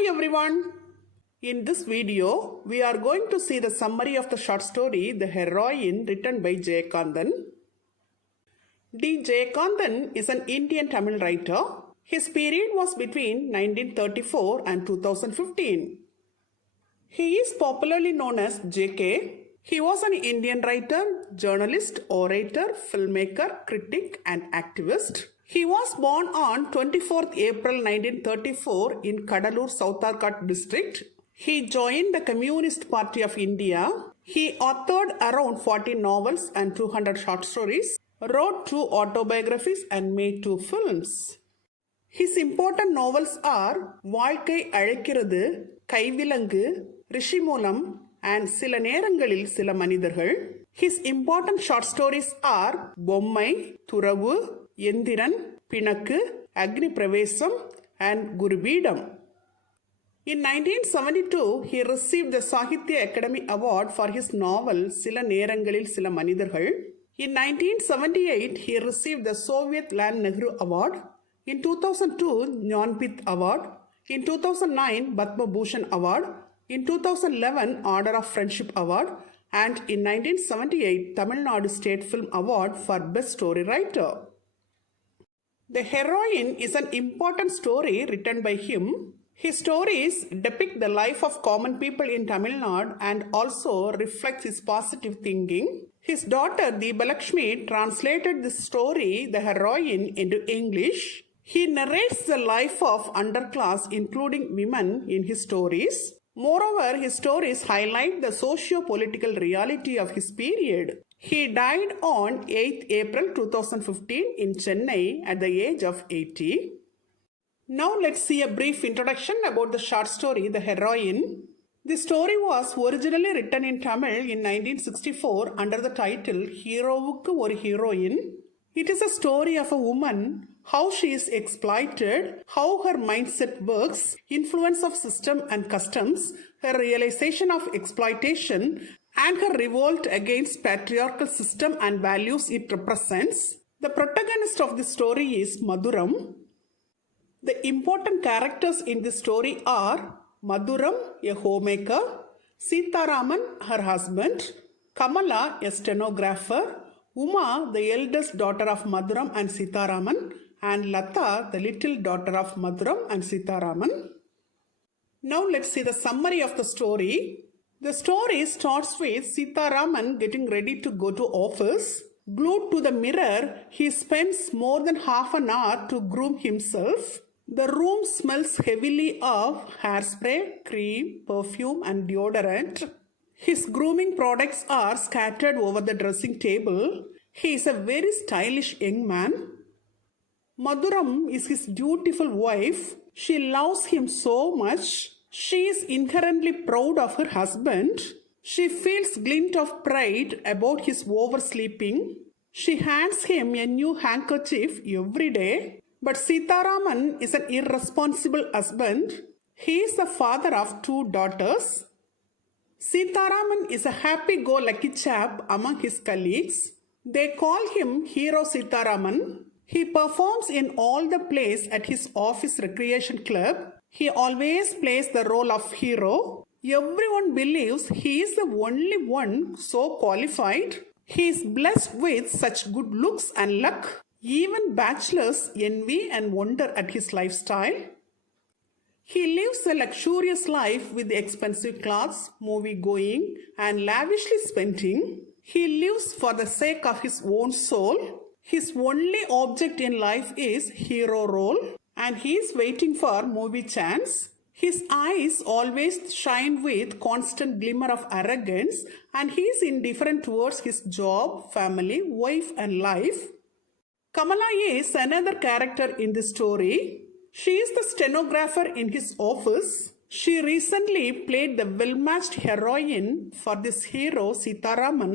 Hi everyone! In this video, we are going to see the summary of the short story The Heroine written by Jayakanthan. D.Jayakanthan is an Indian Tamil writer. His period was between 1934 and 2015. He is popularly known as JK. He was an Indian writer, journalist, orator, filmmaker, critic and activist. He was born on 24th April 1934 in Kadalur, South Arcot district. He joined the Communist Party of India. He authored around 40 novels and 200 short stories, wrote 2 autobiographies and made 2 films. His important novels are வாழ்க்கை அழைக்கிறது, கைவிலங்கு, Rishimoolam and சில நேரங்களில் சில மனிதர்கள். His important short stories are பொம்மை, துறவு, எந்திரன், பிணக்கு, அக்னி பிரவேசம் and குருபீடம். In 1972, he received the Sahitya Academy Award for his novel சில நேரங்களில் சில மனிதர்கள். In 1978, he received the Soviet Land Nehru Award. In 2002, Jnanpith Award. In 2009, Padma Bhushan Award. In 2011, Order of Friendship Award. And in 1978, Tamil Nadu State Film Award for Best Story Writer. The Heroine is an important story written by him. His stories depict the life of common people in Tamil Nadu and also reflects his positive thinking. His daughter Deebalakshmi translated this story, The Heroine, into English. He narrates the life of underclass, including women, in his stories. Moreover, his stories highlight the socio-political reality of his period. He died on 8th April 2015 in Chennai at the age of 80. Now let's see a brief introduction about the short story The Heroine. The story was originally written in Tamil in 1964 under the title Heroukku Oru Heroine. It is a story of a woman, how she is exploited, how her mindset works, influence of system and customs, her realization of exploitation, and her revolt against patriarchal system and values it represents. The protagonist of this story is Madhuram. The important characters in this story are Madhuram, a homemaker, Sitaraman, her husband, Kamala, a stenographer, Uma, the eldest daughter of Madhuram and Sitaraman, and Lata, the little daughter of Madhuram and Sitaraman. Now let's see the summary of the story. The story starts with Sitaraman getting ready to go to office. Glued to the mirror, he spends more than half an hour to groom himself. The room smells heavily of hairspray, cream, perfume and deodorant. His grooming products are scattered over the dressing table. He is a very stylish young man. Madhuram is his dutiful wife. She loves him so much. She is inherently proud of her husband. She feels glint of pride about his oversleeping. She hands him a new handkerchief every day. But Sitaraman is an irresponsible husband. He is the father of 2 daughters. Sitaraman is a happy-go-lucky chap among his colleagues. They call him Hero Sitaraman. He performs in all the plays at his office recreation club. He always plays the role of hero. Everyone believes he is the only one so qualified. He is blessed with such good looks and luck. Even bachelors envy and wonder at his lifestyle. He lives a luxurious life with expensive clothes, movie-going, and lavishly spending. He lives for the sake of his own soul. His only object in life is hero role, and he is waiting for movie chance. His eyes always shine with constant glimmer of arrogance, and he is indifferent towards his job, family, wife, and life. Kamala is another character in the story. She is the stenographer in his office. She recently played the well-matched heroine for this hero Sitaraman.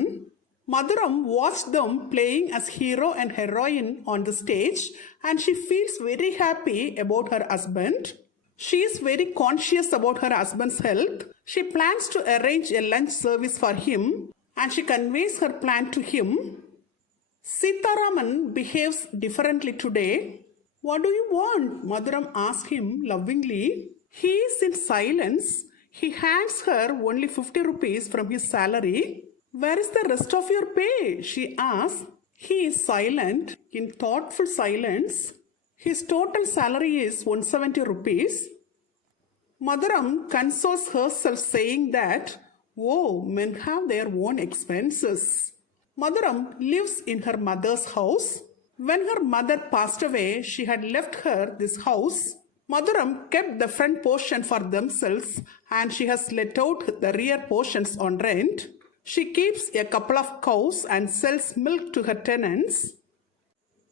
Madhuram watched them playing as hero and heroine on the stage and she feels very happy about her husband. She is very conscious about her husband's health. She plans to arrange a lunch service for him and she conveys her plan to him. Sitaraman behaves differently today. What do you want? Madhuram asked him lovingly. He is in silence. He hands her only 50 rupees from his salary. Where is the rest of your pay? She asks. He is silent, in thoughtful silence. His total salary is 170 rupees. Madhuram consoles herself saying that, oh, men have their own expenses. Madhuram lives in her mother's house. When her mother passed away, she had left her this house. Madhuram kept the front portion for themselves and she has let out the rear portions on rent. She keeps a couple of cows and sells milk to her tenants.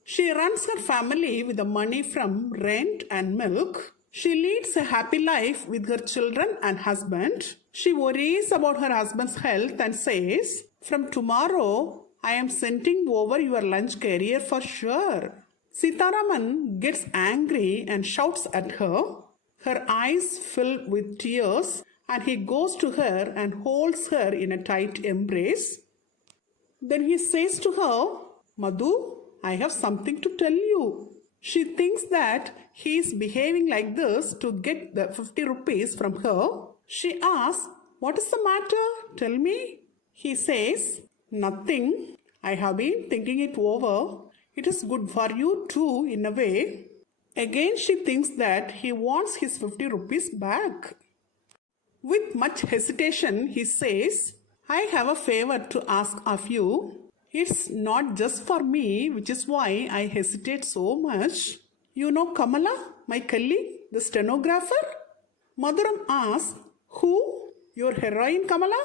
She runs her family with the money from rent and milk. She leads a happy life with her children and husband. She worries about her husband's health and says, from tomorrow, I am sending over your lunch carrier for sure. Sitaraman gets angry and shouts at her. Her eyes fill with tears and he goes to her and holds her in a tight embrace. Then he says to her, Madhu, I have something to tell you. She thinks that he is behaving like this to get the 50 rupees from her. She asks, what is the matter? Tell me. He says, nothing. I have been thinking it over. It is good for you too, in a way. Again, she thinks that he wants his 50 rupees back. With much hesitation, he says, I have a favor to ask of you. It's not just for me, which is why I hesitate so much. You know Kamala, my colleague, the stenographer? Madhuram asks, who? Your heroine Kamala?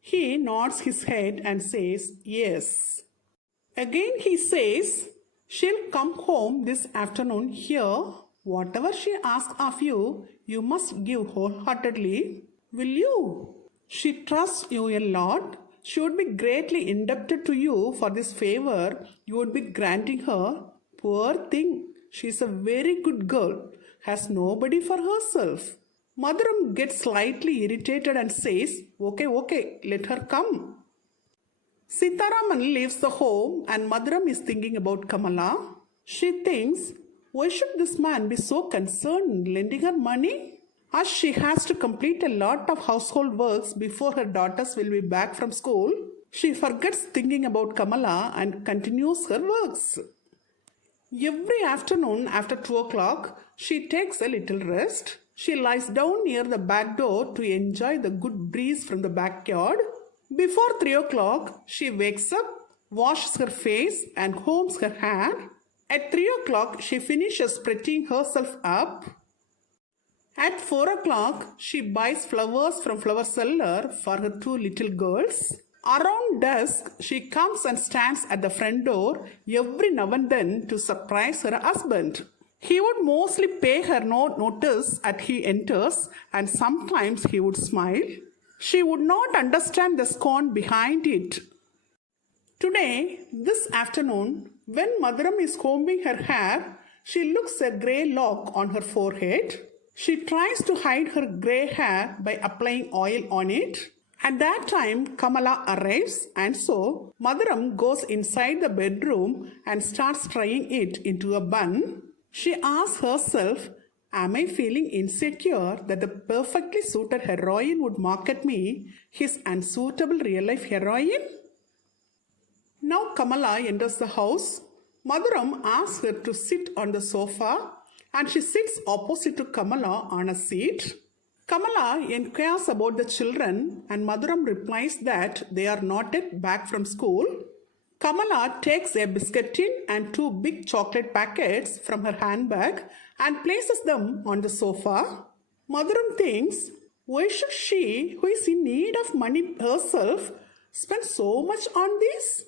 He nods his head and says, yes. Again he says, she'll come home this afternoon here. Whatever she asks of you, you must give wholeheartedly. Will you? She trusts you a lot. She would be greatly indebted to you for this favor you would be granting her. Poor thing. She is a very good girl. Has nobody for herself. Madhuram gets slightly irritated and says, okay, let her come. Sitaraman leaves the home and Madhuram is thinking about Kamala. She thinks, why should this man be so concerned lending her money? As she has to complete a lot of household works before her daughters will be back from school, she forgets thinking about Kamala and continues her works. Every afternoon after 2 o'clock, she takes a little rest. She lies down near the back door to enjoy the good breeze from the backyard. Before 3 o'clock, she wakes up, washes her face and combs her hair. At 3 o'clock, she finishes prettying herself up. At 4 o'clock, she buys flowers from flower seller for her 2 little girls. Around dusk, she comes and stands at the front door every now and then to surprise her husband. He would mostly pay her no notice as he enters and sometimes he would smile. She would not understand the scorn behind it. Today, this afternoon, when Madhuram is combing her hair, she looks a grey lock on her forehead. She tries to hide her grey hair by applying oil on it. At that time, Kamala arrives and so Madhuram goes inside the bedroom and starts trying it into a bun. She asks herself, am I feeling insecure that the perfectly suited heroine would mock at me, his unsuitable real-life heroine? Now Kamala enters the house. Madhuram asks her to sit on the sofa and she sits opposite to Kamala on a seat. Kamala inquires about the children and Madhuram replies that they are not yet back from school. Kamala takes a biscuit tin and 2 big chocolate packets from her handbag and places them on the sofa. Madhuram thinks, why should she, who is in need of money herself, spend so much on this?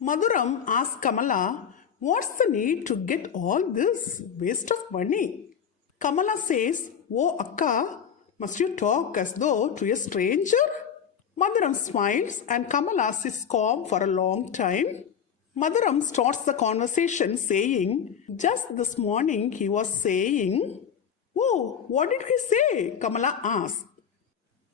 Madhuram asks Kamala, what's the need to get all this waste of money? Kamala says, oh Akka, must you talk as though to a stranger? Madhuram smiles and Kamala sits calm for a long time. Madhuram starts the conversation saying, just this morning he was saying, oh, what did he say? Kamala asks.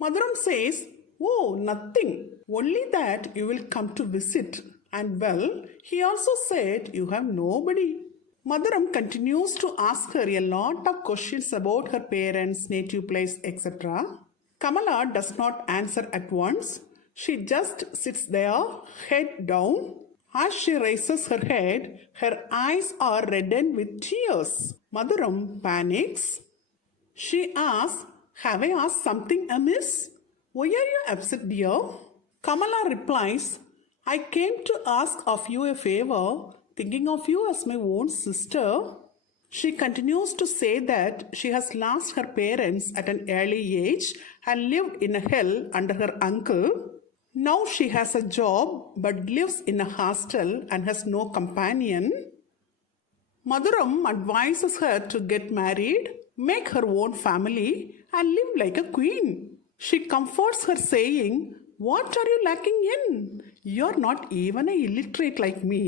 Madhuram says, oh, nothing, only that you will come to visit. And well, he also said you have nobody. Madhuram continues to ask her a lot of questions about her parents, native place, etc. Kamala does not answer at once. She just sits there, head down. As she raises her head, her eyes are reddened with tears. Madhuram panics. She asks, "Have I asked something amiss? Why are you upset, dear?" Kamala replies, "I came to ask of you a favor, thinking of you as my own sister." She continues to say that she has lost her parents at an early age and lived in a hell under her uncle. Now she has a job but lives in a hostel and has no companion. Madhuram advises her to get married, make her own family, and live like a queen. She comforts her, saying, "What are you lacking in? You're not even an illiterate like me."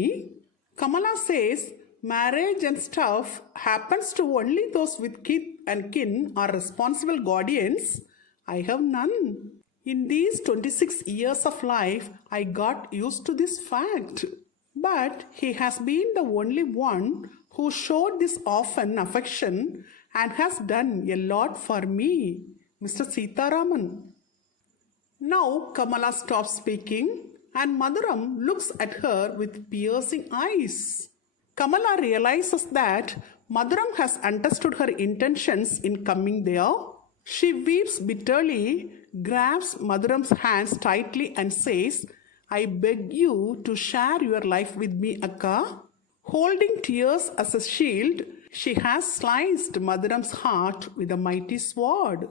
Kamala says, "Marriage and stuff happens to only those with kith and kin or responsible guardians. I have none. In these 26 years of life, I got used to this fact. But he has been the only one who showed this often affection and has done a lot for me, Mr. Sitaraman." Now Kamala stops speaking and Madhuram looks at her with piercing eyes. Kamala realizes that Madhuram has understood her intentions in coming there. She weeps bitterly, grabs Madhuram's hands tightly and says, "I beg you to share your life with me, Akka." Holding tears as a shield, she has sliced Madhuram's heart with a mighty sword.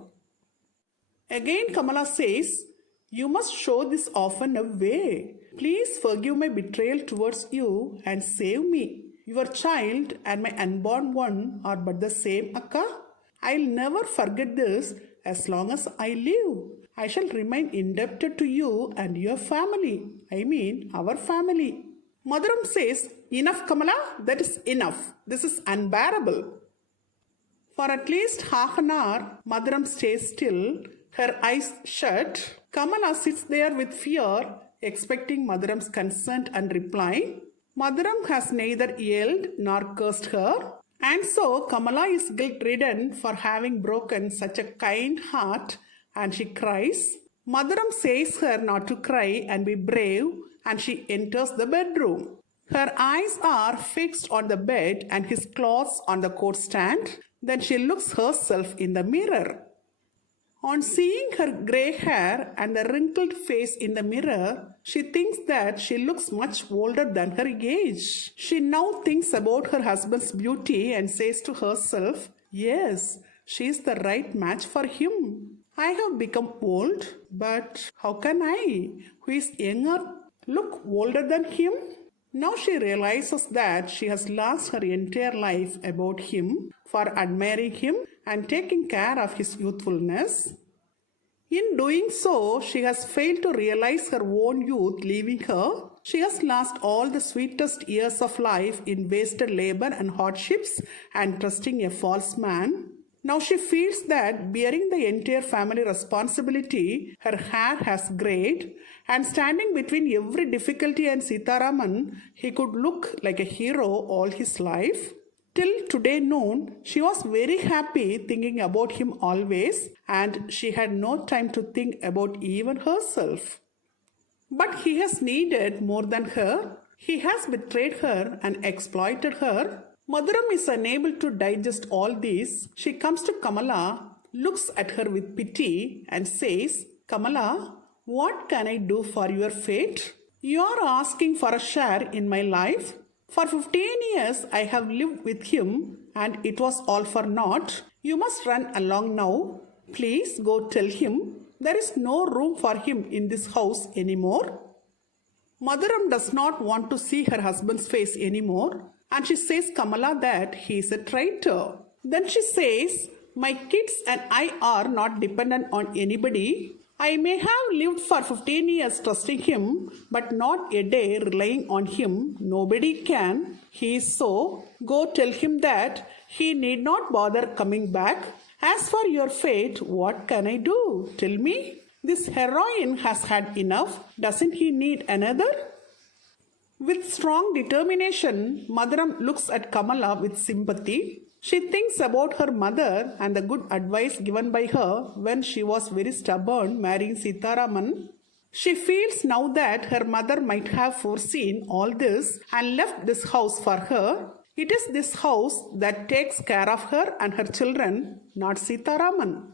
Again Kamala says, "You must show this often a way. Please forgive my betrayal towards you and save me. Your child and my unborn one are but the same, Akka. I'll never forget this as long as I live. I shall remain indebted to you and your family. I mean, our family." Madhuram says, "Enough, Kamala, that is enough. This is unbearable." For at least half an hour, Madhuram stays still, her eyes shut. Kamala sits there with fear, expecting Madhuram's consent and reply. Madhuram has neither yelled nor cursed her, and so Kamala is guilt-ridden for having broken such a kind heart, and she cries. Madhuram says her not to cry and be brave, and she enters the bedroom. Her eyes are fixed on the bed and his clothes on the coat stand. Then she looks herself in the mirror. On seeing her grey hair and the wrinkled face in the mirror, she thinks that she looks much older than her age. She now thinks about her husband's beauty and says to herself, "Yes, she is the right match for him. I have become old, but how can I, who is younger, look older than him?" Now she realizes that she has lost her entire life about him for admiring him and taking care of his youthfulness. In doing so, she has failed to realize her own youth leaving her. She has lost all the sweetest years of life in wasted labor and hardships and trusting a false man. Now she feels that bearing the entire family responsibility, her hair has grayed, and standing between every difficulty and Sitaraman, he could look like a hero all his life. Till today noon, she was very happy thinking about him always, and she had no time to think about even herself. But he has needed more than her. He has betrayed her and exploited her. Madhuram is unable to digest all this. She comes to Kamala, looks at her with pity and says, "Kamala, what can I do for your fate? You are asking for a share in my life. For 15 years I have lived with him and it was all for naught. You must run along now. Please go tell him there is no room for him in this house anymore." Madhuram does not want to see her husband's face anymore, and she says Kamala that he is a traitor. Then she says, "My kids and I are not dependent on anybody. I may have lived for 15 years trusting him, but not a day relying on him. Nobody can. He is so. Go tell him that he need not bother coming back. As for your fate, what can I do? Tell me. This heroine has had enough. Doesn't he need another?" With strong determination, Madhuram looks at Kamala with sympathy. She thinks about her mother and the good advice given by her when she was very stubborn marrying Sitaraman. She feels now that her mother might have foreseen all this and left this house for her. It is this house that takes care of her and her children, not Sitaraman.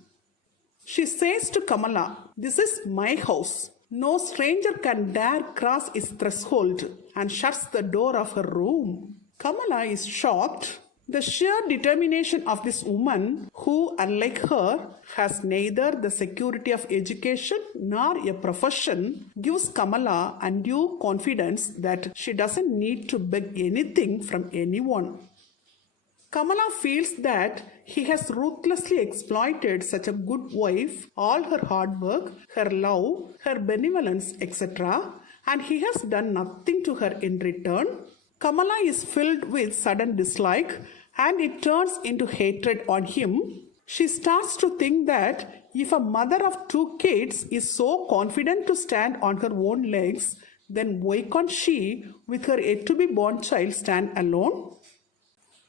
She says to Kamala, "This is my house. No stranger can dare cross its threshold," and shuts the door of her room. Kamala is shocked. The sheer determination of this woman, who, unlike her, has neither the security of education nor a profession, gives Kamala undue confidence that she doesn't need to beg anything from anyone. Kamala feels that he has ruthlessly exploited such a good wife, all her hard work, her love, her benevolence, etc., and he has done nothing to her in return. Kamala is filled with sudden dislike and it turns into hatred on him. She starts to think that if a mother of 2 kids is so confident to stand on her own legs, then why can't she, with her yet-to-be-born child, stand alone?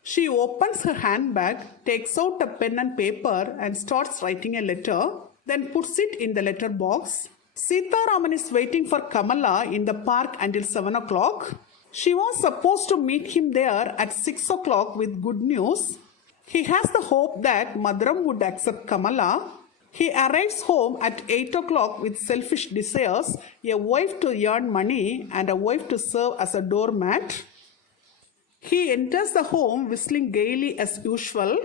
She opens her handbag, takes out a pen and paper and starts writing a letter, then puts it in the letter box. Sitaraman is waiting for Kamala in the park until 7 o'clock. She was supposed to meet him there at 6 o'clock with good news. He has the hope that Madhuram would accept Kamala. He arrives home at 8 o'clock with selfish desires, a wife to earn money and a wife to serve as a doormat. He enters the home whistling gaily as usual.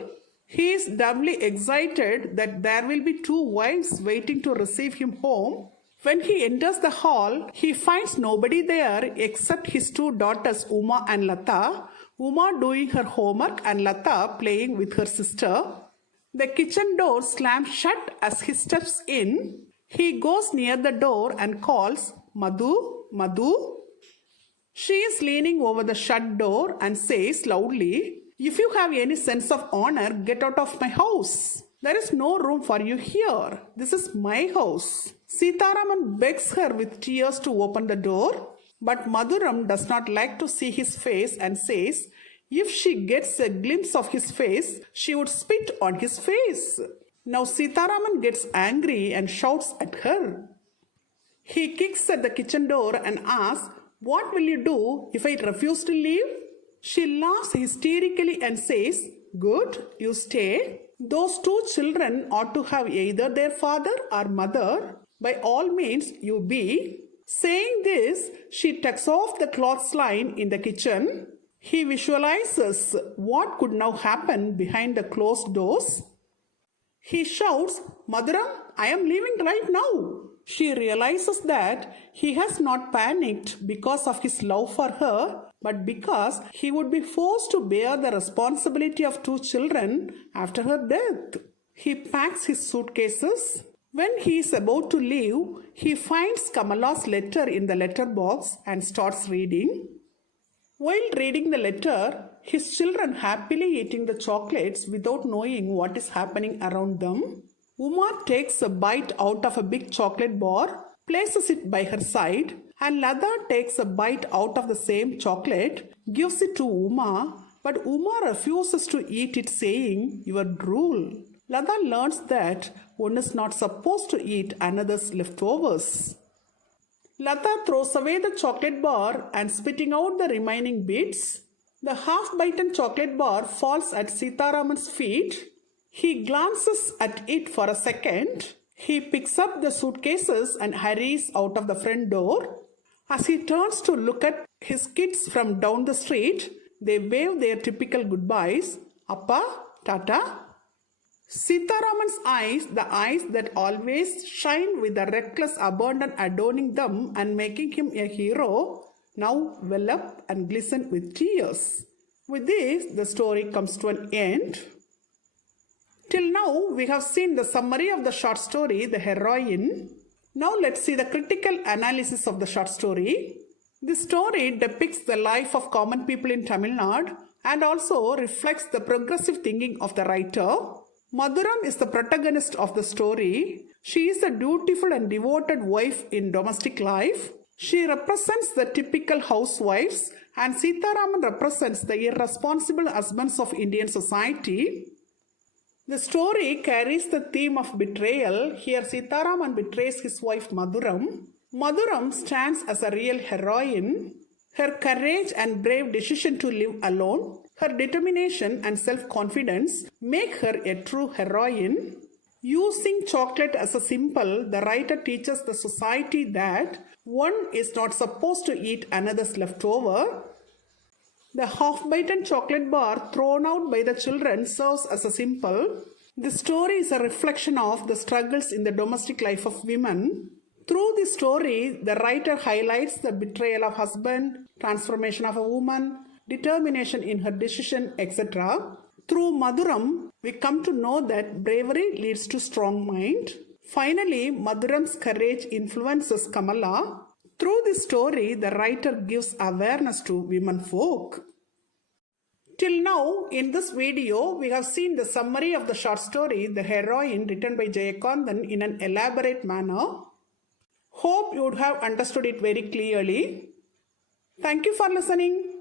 He is doubly excited that there will be 2 wives waiting to receive him home. When he enters the hall, he finds nobody there except his 2 daughters Uma and Lata, Uma doing her homework and Lata playing with her sister. The kitchen door slams shut as he steps in. He goes near the door and calls, "Madhu, Madhu." She is leaning over the shut door and says loudly, "If you have any sense of honor, get out of my house. There is no room for you here. This is my house." Sitaraman begs her with tears to open the door, but Madhuram does not like to see his face and says if she gets a glimpse of his face, she would spit on his face. Now Sitaraman gets angry and shouts at her. He kicks at the kitchen door and asks, "What will you do if I refuse to leave?" She laughs hysterically and says, "Good, you stay. Those 2 children ought to have either their father or mother. By all means, you be." Saying this, she tucks off the clothesline in the kitchen. He visualizes what could now happen behind the closed doors. He shouts, "Madhuram, I am leaving right now." She realizes that he has not panicked because of his love for her, but because he would be forced to bear the responsibility of 2 children after her death. He packs his suitcases. When he is about to leave, he finds Kamala's letter in the letter box and starts reading. While reading the letter, his children happily eating the chocolates without knowing what is happening around them. Uma takes a bite out of a big chocolate bar, places it by her side, and Lada takes a bite out of the same chocolate, gives it to Uma, but Uma refuses to eat it, saying, "Your drool." Lada learns that one is not supposed to eat another's leftovers. Lata throws away the chocolate bar and spitting out the remaining bits. The half-bitten chocolate bar falls at Sitaraman's feet. He glances at it for a second. He picks up the suitcases and hurries out of the front door. As he turns to look at his kids from down the street, they wave their typical goodbyes. Appa, Tata. Sitaraman's eyes, the eyes that always shine with a reckless abandon adorning them and making him a hero, now well up and glisten with tears. With this, the story comes to an end. Till now, we have seen the summary of the short story, The Heroine. Now let's see the critical analysis of the short story. This story depicts the life of common people in Tamil Nadu and also reflects the progressive thinking of the writer. Madhuram is the protagonist of the story. She is a dutiful and devoted wife in domestic life. She represents the typical housewives and Sitaraman represents the irresponsible husbands of Indian society. The story carries the theme of betrayal. Here Sitaraman betrays his wife Madhuram. Madhuram stands as a real heroine. Her courage and brave decision to live alone, her determination and self-confidence make her a true heroine. Using chocolate as a symbol, the writer teaches the society that one is not supposed to eat another's leftover. The half-bitten chocolate bar thrown out by the children serves as a symbol. The story is a reflection of the struggles in the domestic life of women. Through this story, the writer highlights the betrayal of husband, transformation of a woman, determination in her decision, etc. Through Madhuram, we come to know that bravery leads to strong mind. Finally, Madhuram's courage influences Kamala. Through this story, the writer gives awareness to women folk. Till now, in this video, we have seen the summary of the short story, The Heroine, written by Jayakanthan in an elaborate manner. Hope you would have understood it very clearly. Thank you for listening.